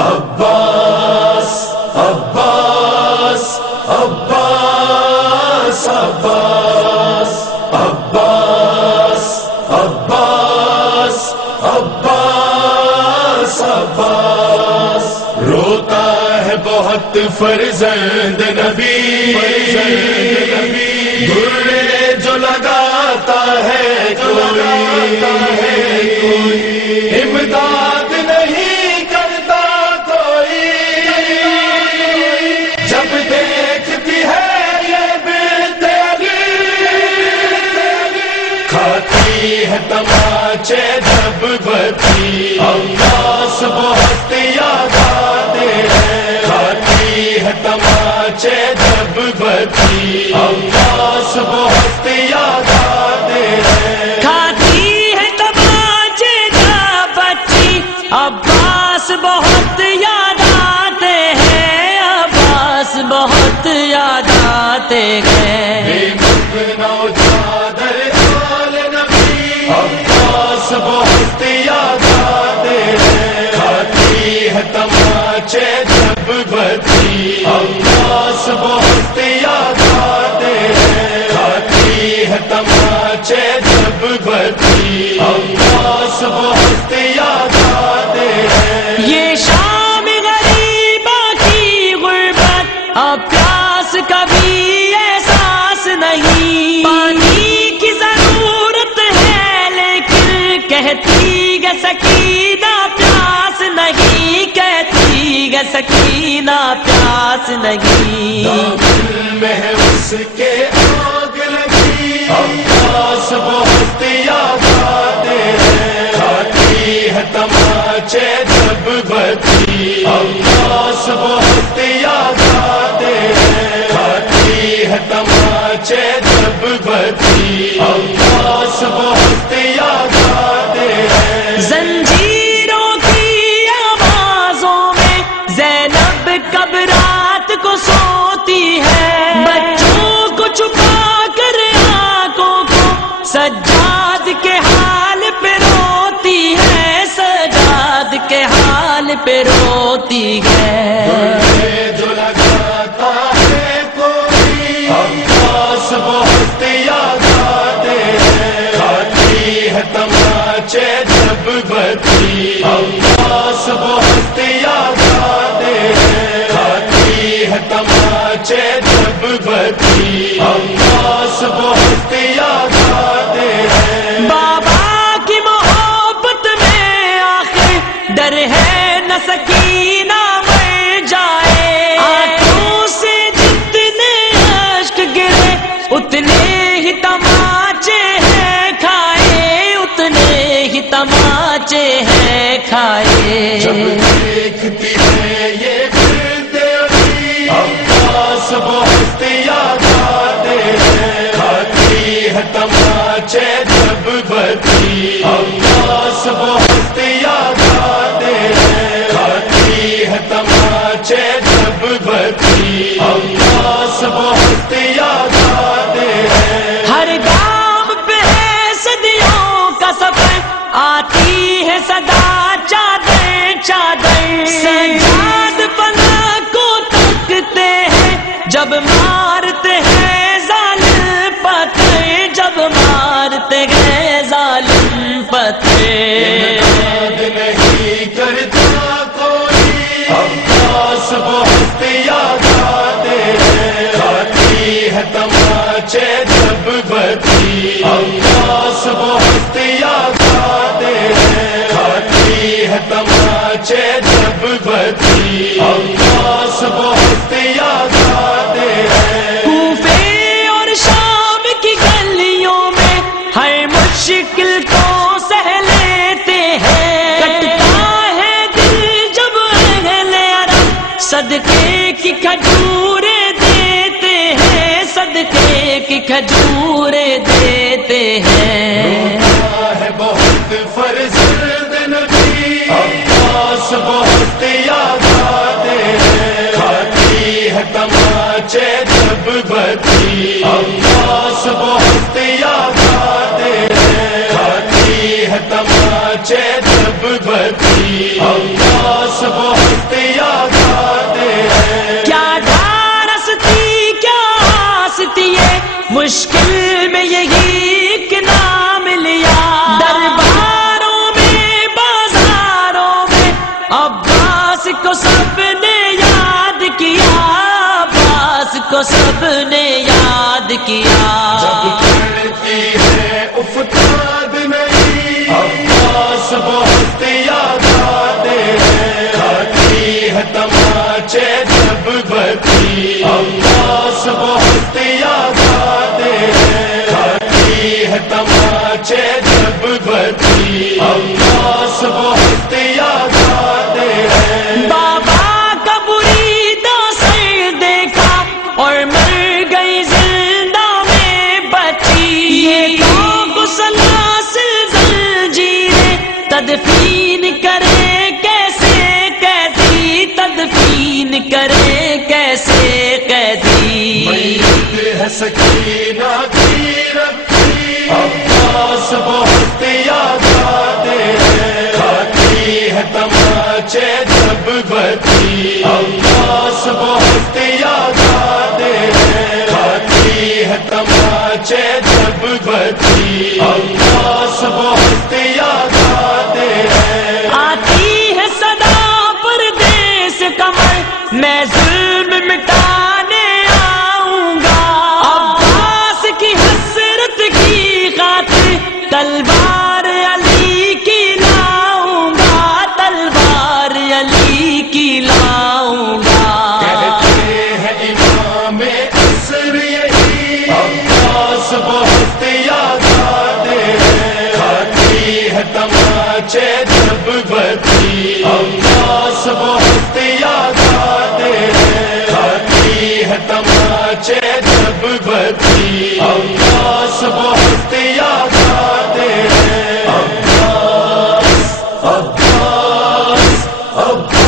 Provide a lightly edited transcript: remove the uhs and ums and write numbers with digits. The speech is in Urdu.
عباس عباس عباس عباس عباس عباس عباس عباس روتا ہے بہت فرزند نبی گھرنے جو لگاتا ہے کوئی امداد نہیں کرتا کوئی جب دیکھتی ہے یہ بنت علی کھاتی ہے تماچے جب بتی عباس بہت یاد آتے ہیں کھاتی ہے تماچے جب بتی عباس بہت یاد آتے ہیں کھاتی ہے تماچے جب بچی عباس بہت یاد آتے ہیں عباس بہت یاد آتے ہیں عباس بہت یاد آتے ہیں کھاتی ہے تماچے جب بتی عباس بہت یاد آتے ہیں کھاتی ہے تماچے جب بتی عباس بہت یاد آتے ہیں یہ شام غریبہ کی غربت اب پیاس کبھی احساس نہیں پانی کی ضرورت ہے لیکن کہتی ہے سکینہ پیاس نہیں کہتی ہے سکینہ پیاس نہیں دل میں ہے اس کے آگ لگی عباس بہت یاد آتے ہیں کھاتی ہے تماچے جب بتی عباس بہت یاد آتے ہیں کھاتی ہے تماچے جب بتی عباس بہت یاد آتے ہیں زنجیروں کی آوازوں میں زینب کب رات کو سوتی ہے بچوں کو چھپا کر آنکھوں کو سجاد کے حال پہ روتی ہے سجاد کے حال پہ روتی ہے جو لگاتا ہے کوئی عباس بہت یاد آتے ہیں کھاتی ہے تماچے جب بتی عباس بہت یاد آتے ہیں کھاتی ہے تماچے جب بتی عباس بہت یاد آتے ہیں بابا کی محبت میں آخر ڈر ہے نہ سکینہ مر جائے آنکھوں سے جتنے اشک گرے اتنے ہی تماچے ہیں کھائے اتنے ہی تماچے ہیں کھائے جب دیکھتی ہے یہ بنت علی عباس بہت یاد آتے ہیں کھاتی ہے تماچے جب بتی عباس بہت یاد آتے ہیں کھاتی ہے تماچے جب بتی عباس بہت یاد آتے ہیں ہر گام پہ ہے صدیوں کا سفر آتی ہے صدا چادر چادر سجاد فلک کو تکتے ہیں جب مارتے ہیں ظالم پتھر جب مارتے ہیں ظالم پتھر یاد نہیں کرتا کوئی عباس بہت یاد آتے ہیں کھاتی ہے تماچے جب بتی عباس بہت یاد آتے ہیں کھاتی ہے تماچے جب بتی عباس بہت یاد آتے ہیں کوفے اور شام کی گلیوں میں ہر مشکل کو سہ لیتے ہیں کٹتا ہے دل جب اہل عرب صدقے کی کھجوریں دیتے ہیں صدقے کی کھجوریں دیتے ہیں ہے بہت فرزند نبی عباس بہت یاد آتے ہیں کھاتی ہے تماچے جب بتی عباس بہت یاد آتے ہیں کھاتی ہے تماچے جب بتی عباس بہت مشکل میں یہی ایک نام لیا، درباروں میں بازاروں میں عباس کو سب نے یاد کیا، عباس کو سب نے یاد کیا۔ جب پڑتی ہے افتاد نہیں، عباس بہت یاد آتے ہیں، کھاتی ہے تماچے جب بتی، عباس بہت یاد آتے ہیں، کھاتی ہے تماچے جب بتی، عباس بہت یاد آتے ہیں۔ بابا کا بریدہ سر دیکھا اور مر گئی زندہ میں بچی، یہ لوگ سلاسل زنجیریں تدفین کرے کیسے قیدی، تدفین کرے کیسے قیدی۔ میت ہے سکینہ کی رکھی، عباس بہت یاد آتے ہیں، کھاتی ہے تماچے جب بتی، عباس بہت یاد آتے ہیں، کھاتی ہے تماچے جب بتی، عباس بہت یاد آتے ہیں۔ آتی ہے صدا پردیس کمر، میں ظلم مٹانے آؤں گا، عباس کی حسرت کی خاطر تلوار علی کی لاؤں گا، تلوار علی کی لاؤں گا۔ کہتے ہیں امام عصر یہی، عباس بہت یاد آتے ہیں، کھاتی ہے تماچے جب بتی، عباس بہت یاد آتے ہیں، کھاتی ہے تماچے جب بتی، عباس بہت یاد آتے ہیں۔ عباس عباس عباس